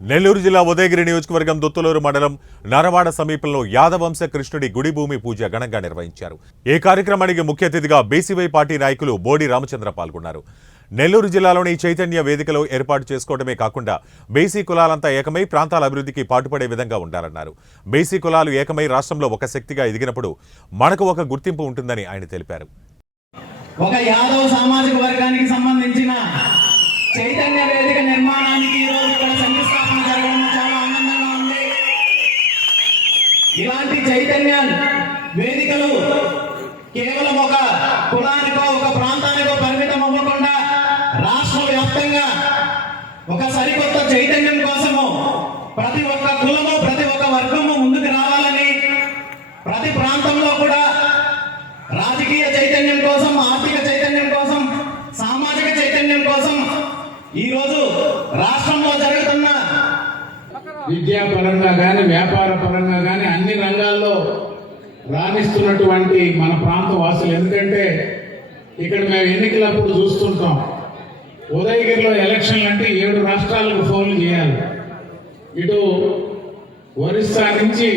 నెల్లూరు జిల్లా ఉదయగిరి నియోజకవర్గం దొత్తులూరు మండలం నరవాడ సమీపంలో యాదవంశ కృష్ణుడి గుడి భూమి పూజ ఘనంగా నిర్వహించారు. ఈ కార్యక్రమానికి ముఖ్య అతిథిగా బీసీవై పార్టీ నాయకులు బోడి రామచంద్ర పాల్గొన్నారు. నెల్లూరు జిల్లాలోని చైతన్య వేదికలో ఏర్పాటు చేసుకోవడమే కాకుండా బీసీ కులాలంతా ఏకమై ప్రాంతాల అభివృద్ధికి పాటుపడే విధంగా ఉండాలన్నారు. బీసీ కులాలు ఏకమై రాష్ట్రంలో ఒక శక్తిగా ఎదిగినప్పుడు మనకు ఒక గుర్తింపు ఉంటుందని ఆయన తెలిపారు. ఒక యాదవ సామాజిక వర్గానికి సంబంధించిన చైతన్య వేదిక నిర్మాణానికి ఈ రోజు ఇక్కడ శంకుస్థాపన జరగడం చాలా ఆనందంగా ఉంది. ఇలాంటి చైతన్య వేదికలు కేవలం ఒక కులానికో ఒక ప్రాంతానికో పరిమితం అవ్వకుండా రాష్ట్ర వ్యాప్తంగా ఒక సరికొత్త చైతన్యం కోసము ప్రతి ఒక్క కులము ప్రతి ఒక్క వర్గము ముందుకు రావాలని, ప్రతి ప్రాంతంలో కూడా రాజకీయ చైతన్యం కోసం, ఆర్థిక చైతన్యం కోసం, సామాజిక చైతన్యం కోసం ఈరోజు రాష్ట్రంలో జరుగుతున్న విద్యాపరంగా కానీ వ్యాపార పరంగా కానీ అన్ని రంగాల్లో రాణిస్తున్నటువంటి మన ప్రాంత వాసులు. ఎందుకంటే ఇక్కడ మేము ఎన్నికలప్పుడు చూస్తుంటాం, ఉదయగిరిలో ఎలక్షన్లు అంటే 7 రాష్ట్రాలకు ఫోన్లు చేయాలి. ఇటు ఒరిస్సా నుంచి